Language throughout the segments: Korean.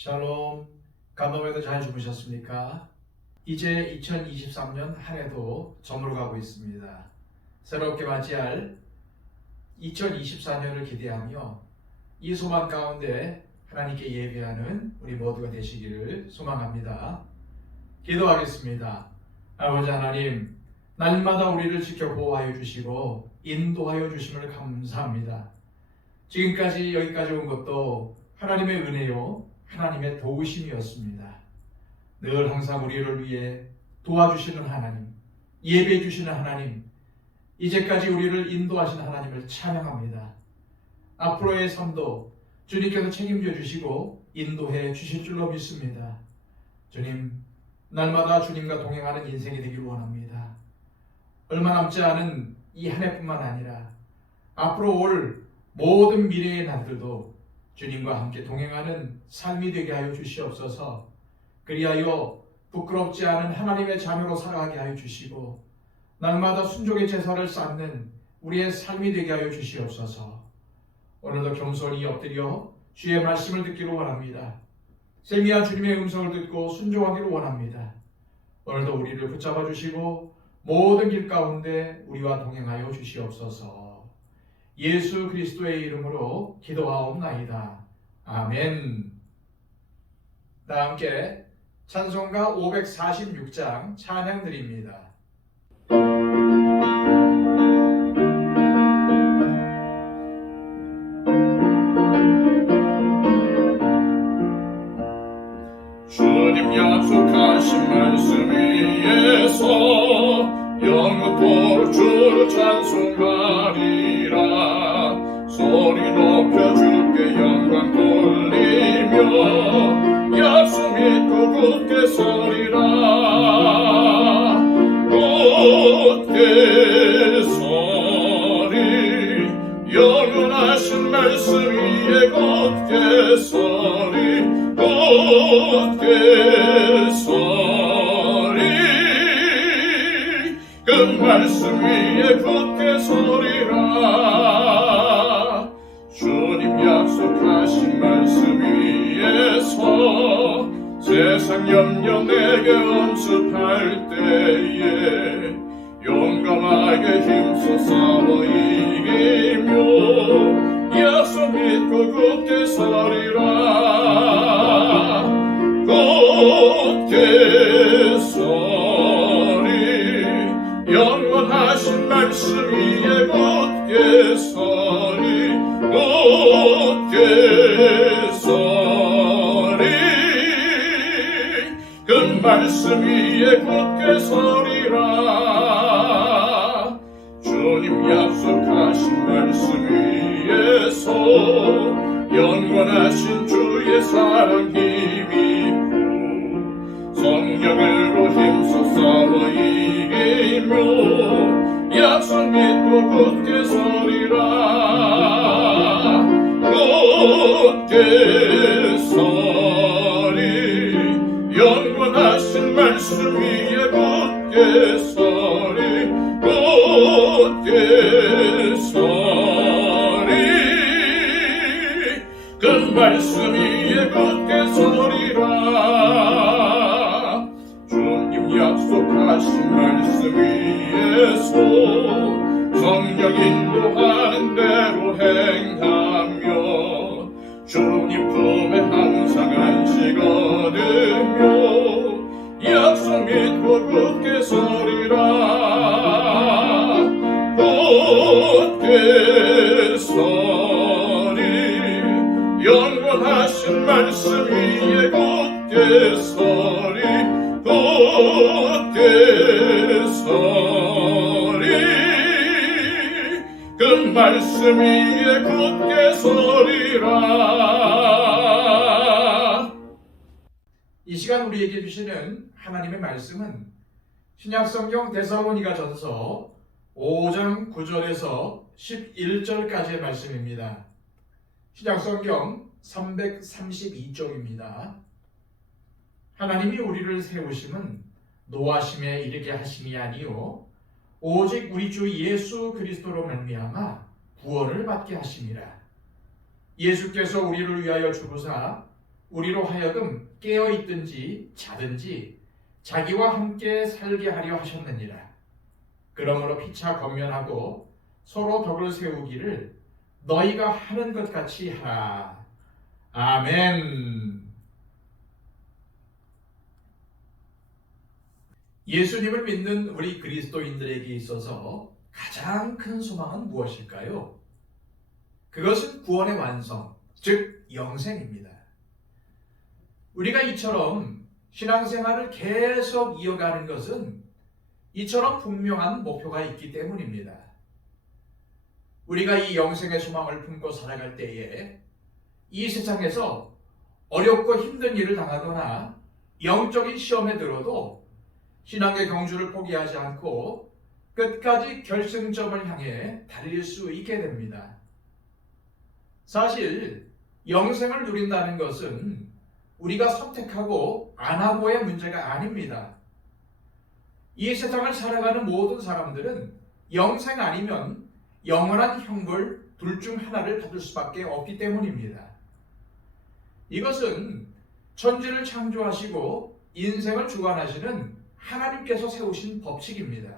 샬롬, 간밤에도 잘 주무셨습니까? 이제 2023년 한 해도 저물어가고 있습니다. 새롭게 맞이할 2024년을 기대하며 이 소망 가운데 하나님께 예배하는 우리 모두가 되시기를 소망합니다. 기도하겠습니다. 아버지 하나님, 날마다 우리를 지켜 보호하여 주시고 인도하여 주심을 감사합니다. 지금까지 여기까지 온 것도 하나님의 은혜요, 하나님의 도우심이었습니다. 늘 항상 우리를 위해 도와주시는 하나님, 예배해 주시는 하나님, 이제까지 우리를 인도하신 하나님을 찬양합니다. 앞으로의 삶도 주님께서 책임져 주시고 인도해 주실 줄로 믿습니다. 주님, 날마다 주님과 동행하는 인생이 되길 원합니다. 얼마 남지 않은 이 한 해뿐만 아니라 앞으로 올 모든 미래의 날들도 주님과 함께 동행하는 삶이 되게 하여 주시옵소서. 그리하여 부끄럽지 않은 하나님의 자녀로 살아가게 하여 주시고 날마다 순종의 제사를 쌓는 우리의 삶이 되게 하여 주시옵소서. 오늘도 겸손히 엎드려 주의 말씀을 듣기를 원합니다. 세미한 주님의 음성을 듣고 순종하기를 원합니다. 오늘도 우리를 붙잡아 주시고 모든 길 가운데 우리와 동행하여 주시옵소서. 예수 그리스도의 이름으로 기도하옵나이다. 아멘. 다 함께 찬송가 546장 찬양 드립니다. 주님 약속하신 말씀 위에서 영원토록 주를 찬송하리라. 소리 높여 주께 영광 돌리며 약속 믿고 굳게 서리라. 굳게 서리 영원하신 말씀 위에 굳게 서리. 굳게 서리 그 말씀 위에 굳게 서리라. 주님 약속하신 말씀 위에서 세상 염려 내게 엄습할 때에 용감하게 힘써 싸워 이기며 약속 믿고 굳게 서리라. 굳게 서리 영원하신 말씀 위에 굳게 서리. 굳게 서리 그 말씀 위에 굳게 서리라. 주님 약속하신 말씀 위에서 영원하신 주의 사랑 힘입고 성령으로 힘써 싸워 이기며 약속 믿고 굳게 서리라. 굳게 서리 영원하신 말씀 위에 굳게 서리. 굳게 서리 그 말씀 위에 굳게 서리라. 주님 약속하신 말씀 위에서 성령 인도하는 대로 행하며 주님 품에 항상 안식 얻으며 약속 믿고 굳게 서리라. 굳게 서리 영원하신 말씀 위에 굳게 서리. 굳게 서리 그 말씀 위에 굳게 서리라. 이 시간 우리에게 주시는 하나님의 말씀은 신약성경 데살로니가전서 5장 9절에서 11절까지의 말씀입니다. 신약성경 332쪽입니다. 하나님이 우리를 세우심은 노하심에 이르게 하심이 아니요 오직 우리 주 예수 그리스도로 말미암아 구원을 받게 하심이라. 예수께서 우리를 위하여 죽으사 우리로 하여금 깨어 있든지 자든지 자기와 함께 살게 하려 하셨느니라. 그러므로 피차 권면하고 서로 덕을 세우기를 너희가 하는 것 같이 하라. 아멘. 예수님을 믿는 우리 그리스도인들에게 있어서 가장 큰 소망은 무엇일까요? 그것은 구원의 완성, 즉 영생입니다. 우리가 이처럼 신앙생활을 계속 이어가는 것은 이처럼 분명한 목표가 있기 때문입니다. 우리가 이 영생의 소망을 품고 살아갈 때에 이 세상에서 어렵고 힘든 일을 당하거나 영적인 시험에 들어도 신앙의 경주를 포기하지 않고 끝까지 결승점을 향해 달릴 수 있게 됩니다. 사실 영생을 누린다는 것은 우리가 선택하고 안 하고의 문제가 아닙니다. 이 세상을 살아가는 모든 사람들은 영생 아니면 영원한 형벌 둘 중 하나를 받을 수밖에 없기 때문입니다. 이것은 천지를 창조하시고 인생을 주관하시는 하나님께서 세우신 법칙입니다.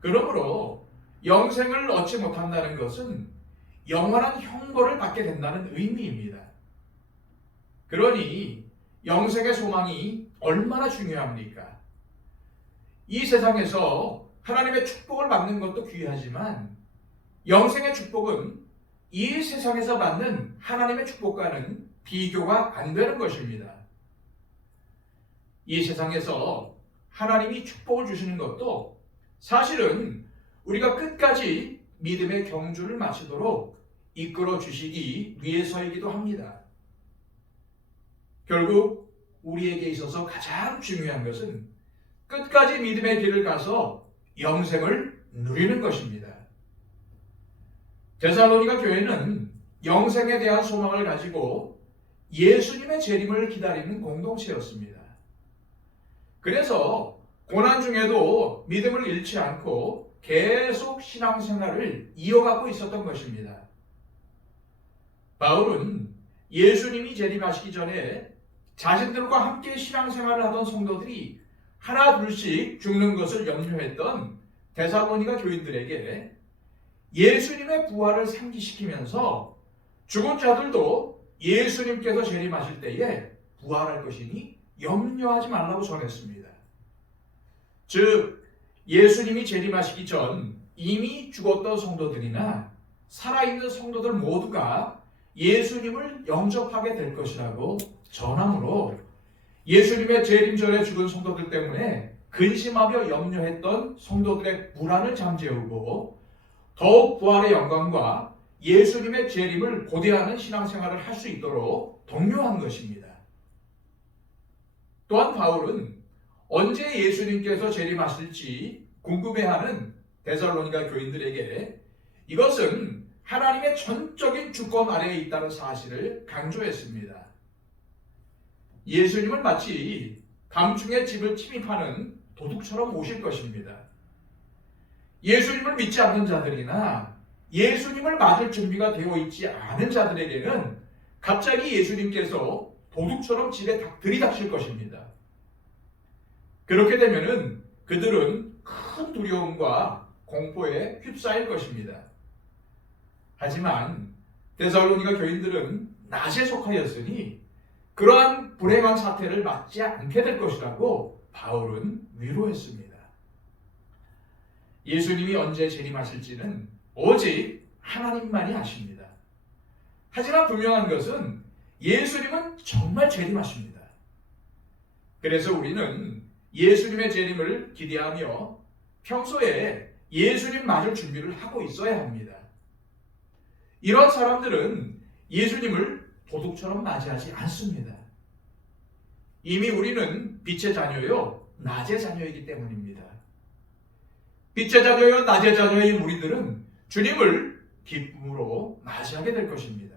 그러므로 영생을 얻지 못한다는 것은 영원한 형벌을 받게 된다는 의미입니다. 그러니 영생의 소망이 얼마나 중요합니까? 이 세상에서 하나님의 축복을 받는 것도 귀하지만 영생의 축복은 이 세상에서 받는 하나님의 축복과는 비교가 안 되는 것입니다. 이 세상에서 하나님이 축복을 주시는 것도 사실은 우리가 끝까지 믿음의 경주를 마치도록 이끌어 주시기 위해서이기도 합니다. 결국 우리에게 있어서 가장 중요한 것은 끝까지 믿음의 길을 가서 영생을 누리는 것입니다. 데살로니가 교회는 영생에 대한 소망을 가지고 예수님의 재림을 기다리는 공동체였습니다. 그래서 고난 중에도 믿음을 잃지 않고 계속 신앙생활을 이어가고 있었던 것입니다. 바울은 예수님이 재림하시기 전에 자신들과 함께 신앙생활을 하던 성도들이 하나 둘씩 죽는 것을 염려했던 데살로니가 교인들에게 예수님의 부활을 상기시키면서 죽은 자들도 예수님께서 재림하실 때에 부활할 것이니 염려하지 말라고 전했습니다. 즉 예수님이 재림하시기 전 이미 죽었던 성도들이나 살아있는 성도들 모두가 예수님을 영접하게 될 것이라고 전함으로 예수님의 재림 전에 죽은 성도들 때문에 근심하며 염려했던 성도들의 불안을 잠재우고 더욱 부활의 영광과 예수님의 재림을 고대하는 신앙생활을 할 수 있도록 독려한 것입니다. 또한 바울은 언제 예수님께서 재림하실지 궁금해하는 데살로니가 교인들에게 이것은 하나님의 전적인 주권 아래에 있다는 사실을 강조했습니다. 예수님은 마치 감중의 집을 침입하는 도둑처럼 오실 것입니다. 예수님을 믿지 않는 자들이나 예수님을 맞을 준비가 되어 있지 않은 자들에게는 갑자기 예수님께서 도둑처럼 집에 들이닥칠 것입니다. 그렇게 되면은 그들은 큰 두려움과 공포에 휩싸일 것입니다. 하지만 데살로니가 교인들은 낮에 속하였으니 그러한 불행한 사태를 맞지 않게 될 것이라고 바울은 위로했습니다. 예수님이 언제 재림하실지는 오직 하나님만이 아십니다. 하지만 분명한 것은 예수님은 정말 재림하십니다. 그래서 우리는 예수님의 재림을 기대하며 평소에 예수님 맞을 준비를 하고 있어야 합니다. 이런 사람들은 예수님을 도둑처럼 맞이하지 않습니다. 이미 우리는 빛의 자녀요, 낮의 자녀이기 때문입니다. 빛의 자녀요, 낮의 자녀인 우리들은 주님을 기쁨으로 맞이하게 될 것입니다.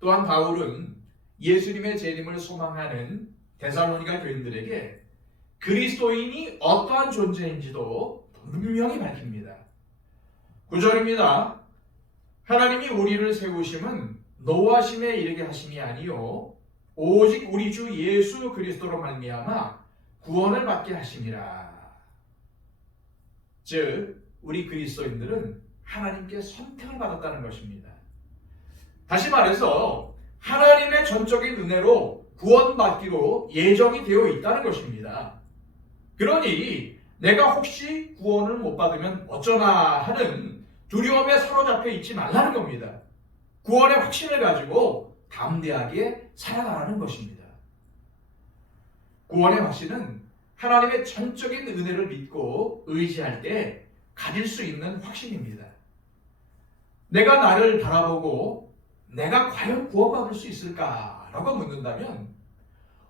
또한 바울은 예수님의 재림을 소망하는 데살로니가 교인들에게 그리스도인이 어떠한 존재인지도 분명히 밝힙니다. 9절입니다. 하나님이 우리를 세우심은 노하심에 이르게 하심이 아니요 오직 우리 주 예수 그리스도로 말미암아 구원을 받게 하심이라. 즉 우리 그리스도인들은 하나님께 선택을 받았다는 것입니다. 다시 말해서 하나님의 전적인 은혜로 구원받기로 예정이 되어 있다는 것입니다. 그러니 내가 혹시 구원을 못 받으면 어쩌나 하는 두려움에 사로잡혀 있지 말라는 겁니다. 구원의 확신을 가지고 담대하게 살아가라는 것입니다. 구원의 확신은 하나님의 전적인 은혜를 믿고 의지할 때 가질 수 있는 확신입니다. 내가 나를 바라보고 내가 과연 구원받을 수 있을까라고 묻는다면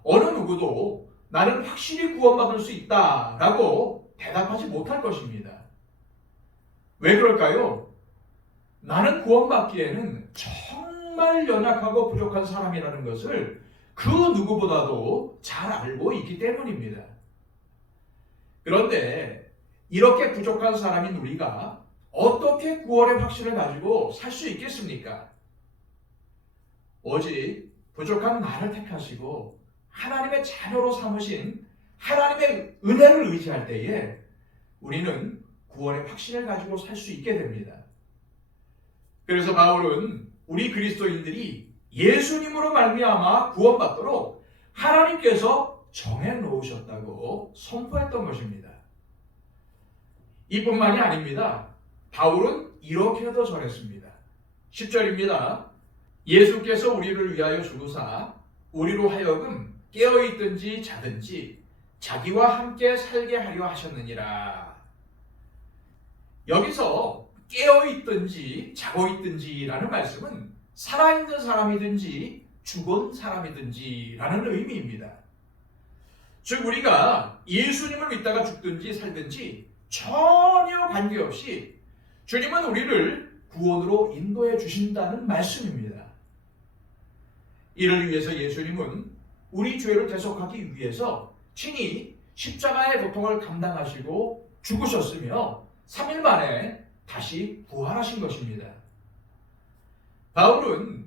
어느 누구도 나는 확실히 구원받을 수 있다라고 대답하지 못할 것입니다. 왜 그럴까요? 나는 구원받기에는 정말 연약하고 부족한 사람이라는 것을 그 누구보다도 잘 알고 있기 때문입니다. 그런데 이렇게 부족한 사람인 우리가 어떻게 구원의 확신을 가지고 살 수 있겠습니까? 오직 부족한 나를 택하시고 하나님의 자녀로 삼으신 하나님의 은혜를 의지할 때에 우리는 구원의 확신을 가지고 살 수 있게 됩니다. 그래서 바울은 우리 그리스도인들이 예수님으로 말미암아 구원받도록 하나님께서 정해놓으셨다고 선포했던 것입니다. 이뿐만이 아닙니다. 바울은 이렇게도 전했습니다. 10절입니다. 예수께서 우리를 위하여 죽으사 우리로 하여금 깨어있든지 자든지 자기와 함께 살게 하려 하셨느니라. 여기서 깨어있든지 자고 있든지라는 말씀은 살아있는 사람이든지 죽은 사람이든지 라는 의미입니다. 즉 우리가 예수님을 믿다가 죽든지 살든지 전혀 관계없이 주님은 우리를 구원으로 인도해 주신다는 말씀입니다. 이를 위해서 예수님은 우리 죄를 대속하기 위해서 친히 십자가의 고통을 감당하시고 죽으셨으며 3일 만에 다시 부활하신 것입니다. 바울은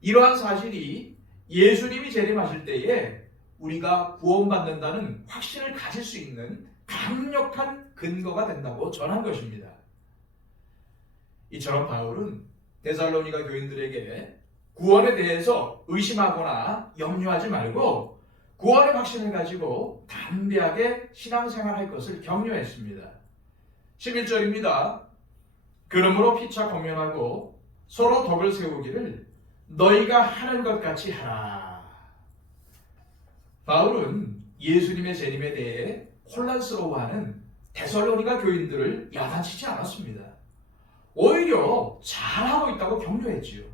이러한 사실이 예수님이 재림하실 때에 우리가 구원받는다는 확신을 가질 수 있는 강력한 근거가 된다고 전한 것입니다. 이처럼 바울은 데살로니가 교인들에게 구원에 대해서 의심하거나 염려하지 말고 구원의 확신을 가지고 담대하게 신앙생활할 것을 격려했습니다. 11절입니다. 그러므로 피차 공면하고 서로 덕을 세우기를 너희가 하는 것 같이 하라. 바울은 예수님의 재림에 대해 혼란스러워하는 데살로니가 교인들을 야단치지 않았습니다. 오히려 잘하고 있다고 격려했지요.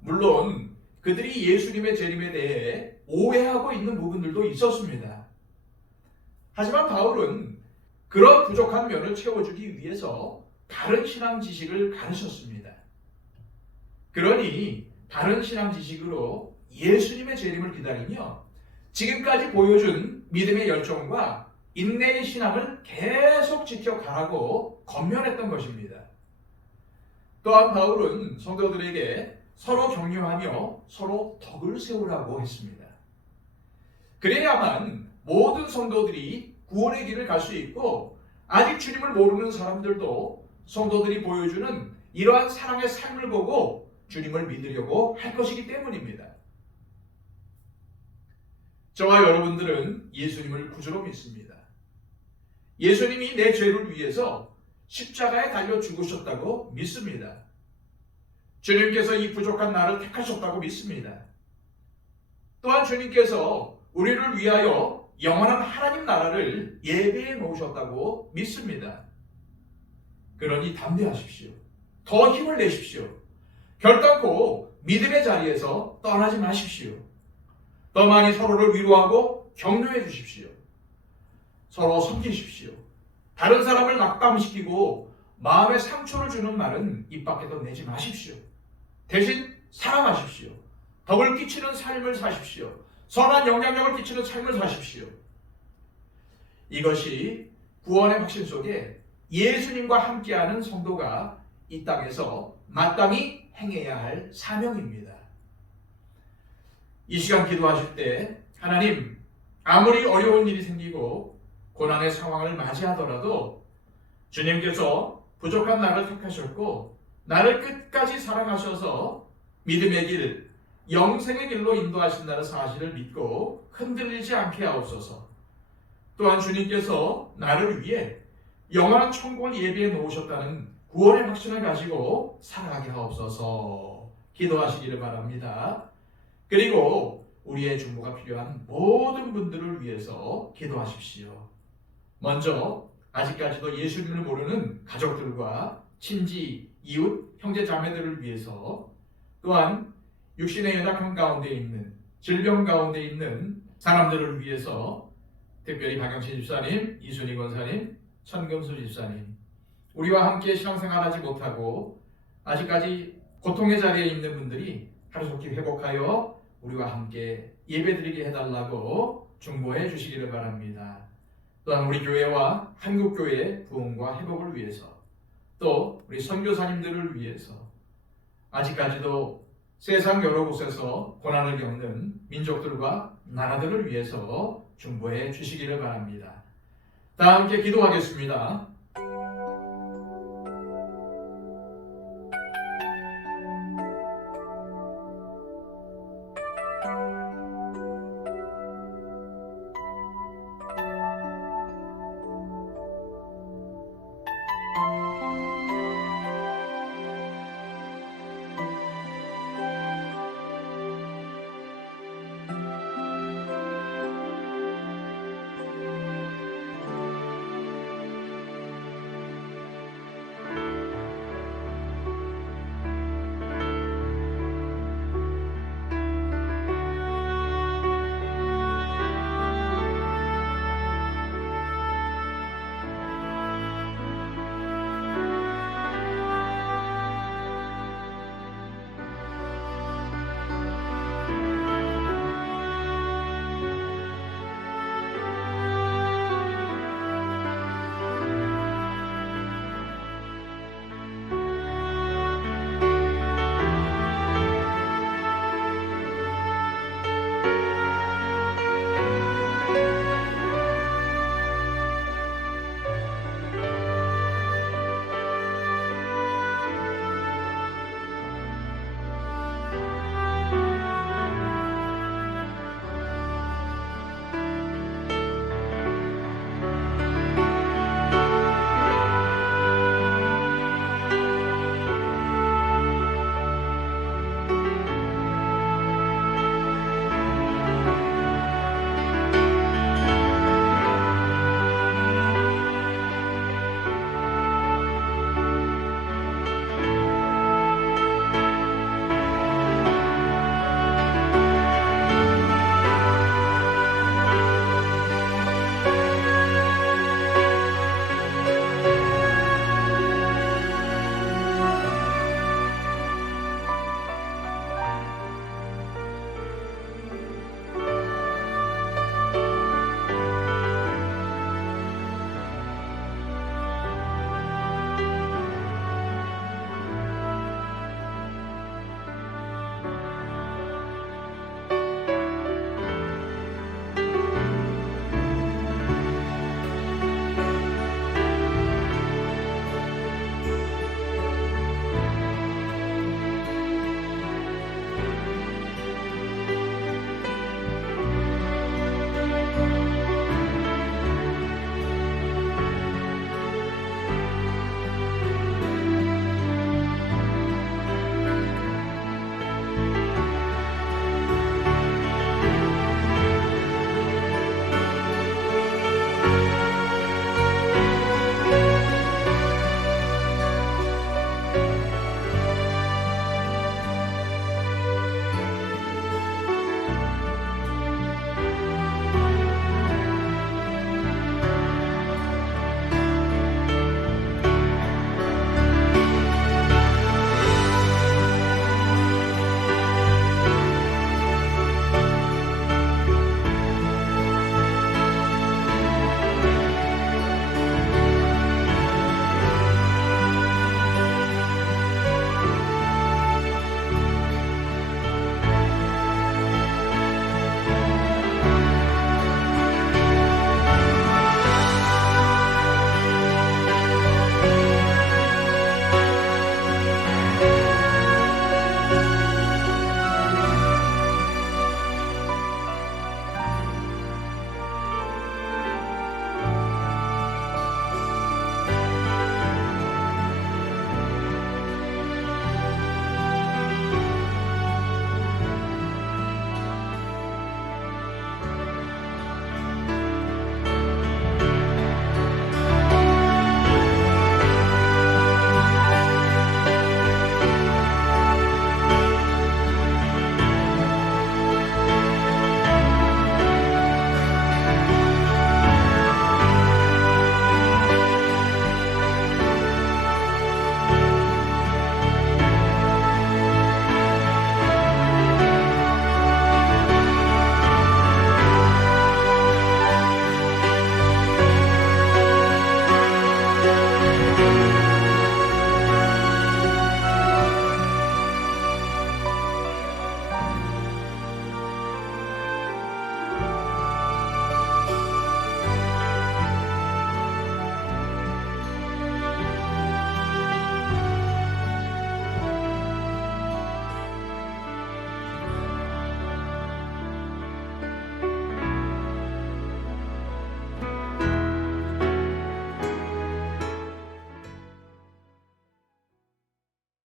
물론 그들이 예수님의 재림에 대해 오해하고 있는 부분들도 있었습니다. 하지만 바울은 그런 부족한 면을 채워주기 위해서 다른 신앙 지식을 가르쳤습니다. 그러니 다른 신앙 지식으로 예수님의 재림을 기다리며 지금까지 보여준 믿음의 열정과 인내의 신앙을 계속 지켜가라고 권면했던 것입니다. 또한 바울은 성도들에게 서로 격려하며 서로 덕을 세우라고 했습니다. 그래야만 모든 성도들이 구원의 길을 갈 수 있고 아직 주님을 모르는 사람들도 성도들이 보여주는 이러한 사랑의 삶을 보고 주님을 믿으려고 할 것이기 때문입니다. 저와 여러분들은 예수님을 구주로 믿습니다. 예수님이 내 죄를 위해서 십자가에 달려 죽으셨다고 믿습니다. 주님께서 이 부족한 나를 택하셨다고 믿습니다. 또한 주님께서 우리를 위하여 영원한 하나님 나라를 예배해 놓으셨다고 믿습니다. 그러니 담대하십시오. 더 힘을 내십시오. 결단코 믿음의 자리에서 떠나지 마십시오. 더 많이 서로를 위로하고 격려해 주십시오. 서로 섬기십시오. 다른 사람을 낙담시키고 마음에 상처를 주는 말은 입 밖에도 내지 마십시오. 대신 사랑하십시오. 덕을 끼치는 삶을 사십시오. 선한 영향력을 끼치는 삶을 사십시오. 이것이 구원의 확신 속에 예수님과 함께하는 성도가 이 땅에서 마땅히 행해야 할 사명입니다. 이 시간 기도하실 때 하나님, 아무리 어려운 일이 생기고 고난의 상황을 맞이하더라도 주님께서 부족한 나를 택하셨고 나를 끝까지 사랑하셔서 믿음의 길, 영생의 길로 인도하신다는 사실을 믿고 흔들리지 않게 하옵소서. 또한 주님께서 나를 위해 영원한 천국을 예비해 놓으셨다는 구원의 확신을 가지고 살아가게 하옵소서. 기도하시기를 바랍니다. 그리고 우리의 중보가 필요한 모든 분들을 위해서 기도하십시오. 먼저 아직까지도 예수님을 모르는 가족들과 친지, 이웃, 형제 자매들을 위해서, 또한 육신의 연약함 가운데 있는, 질병 가운데 있는 사람들을 위해서, 특별히 박영신 집사님, 이순희 권사님, 천금수 집사님, 우리와 함께 신앙생활하지 못하고 아직까지 고통의 자리에 있는 분들이 하루속히 회복하여 우리와 함께 예배드리게 해달라고 중보해 주시기를 바랍니다. 또한 우리 교회와 한국교회의 부흥과 회복을 위해서, 또 우리 선교사님들을 위해서, 아직까지도 세상 여러 곳에서 고난을 겪는 민족들과 나라들을 위해서 중보해 주시기를 바랍니다. 다 함께 기도하겠습니다.